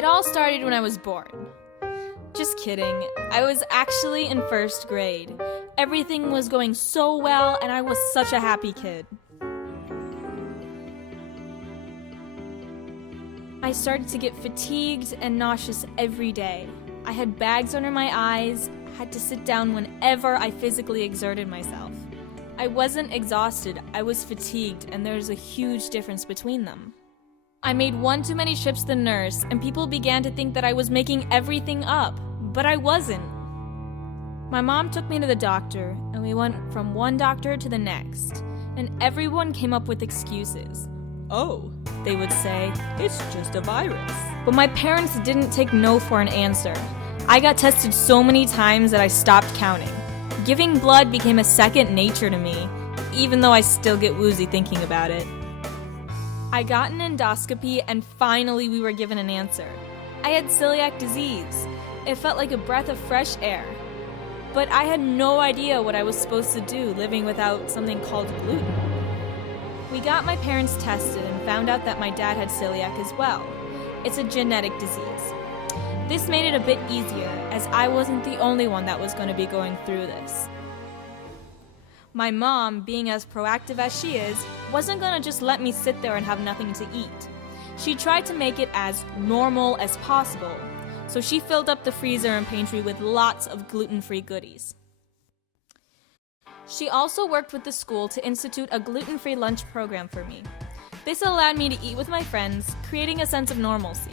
It all started when I was born. Just kidding. I was actually in first grade. Everything was going so well, and I was such a happy kid. I started to get fatigued and nauseous every day. I had bags under my eyes, had to sit down whenever I physically exerted myself. I wasn't exhausted, I was fatigued, and there's a huge difference between them. I made one too many trips to the nurse, and people began to think that I was making everything up, but I wasn't. My mom took me to the doctor, and we went from one doctor to the next, and everyone came up with excuses. "Oh," they would say, "it's just a virus." But my parents didn't take no for an answer. I got tested so many times that I stopped counting. Giving blood became a second nature to me, even though I still get woozy thinking about it. I got an endoscopy, and finally we were given an answer. I had celiac disease. It felt like a breath of fresh air. But I had no idea what I was supposed to do living without something called gluten. We got my parents tested and found out that my dad had celiac as well. It's a genetic disease. This made it a bit easier, as I wasn't the only one that was going to be going through this. My mom, being as proactive as she is, wasn't going to just let me sit there and have nothing to eat. She tried to make it as normal as possible, so she filled up the freezer and pantry with lots of gluten-free goodies. She also worked with the school to institute a gluten-free lunch program for me. This allowed me to eat with my friends, creating a sense of normalcy.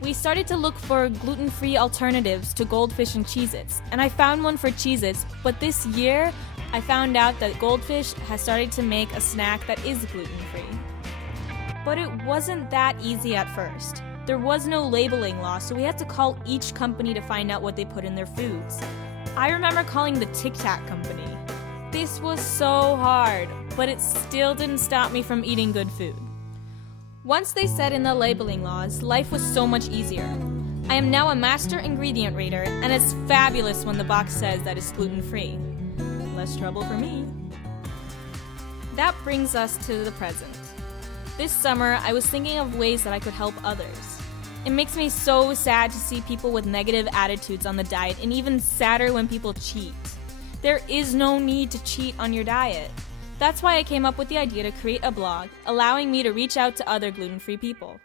We started to look for gluten-free alternatives to Goldfish and Cheez-Its, and I found one for Cheez-Its, but this year, I found out that Goldfish has started to make a snack that is gluten-free. But it wasn't that easy at first. There was no labeling law, so we had to call each company to find out what they put in their foods. I remember calling the Tic Tac company. This was so hard, but it still didn't stop me from eating good food. Once they said in the labeling laws, life was so much easier. I am now a master ingredient reader, and it's fabulous when the box says that it's gluten-free. Less trouble for me. That brings us to the present. This summer, I was thinking of ways that I could help others. It makes me so sad to see people with negative attitudes on the diet, and even sadder when people cheat. There is no need to cheat on your diet. That's why I came up with the idea to create a blog, allowing me to reach out to other gluten-free people.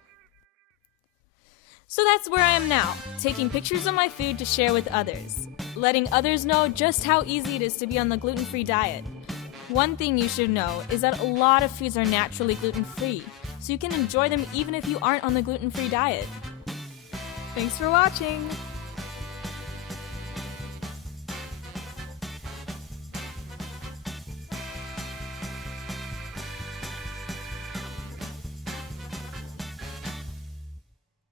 So that's where I am now, taking pictures of my food to share with others, letting others know just how easy it is to be on the gluten-free diet. One thing you should know is that a lot of foods are naturally gluten-free, so you can enjoy them even if you aren't on the gluten-free diet. Thanks for watching!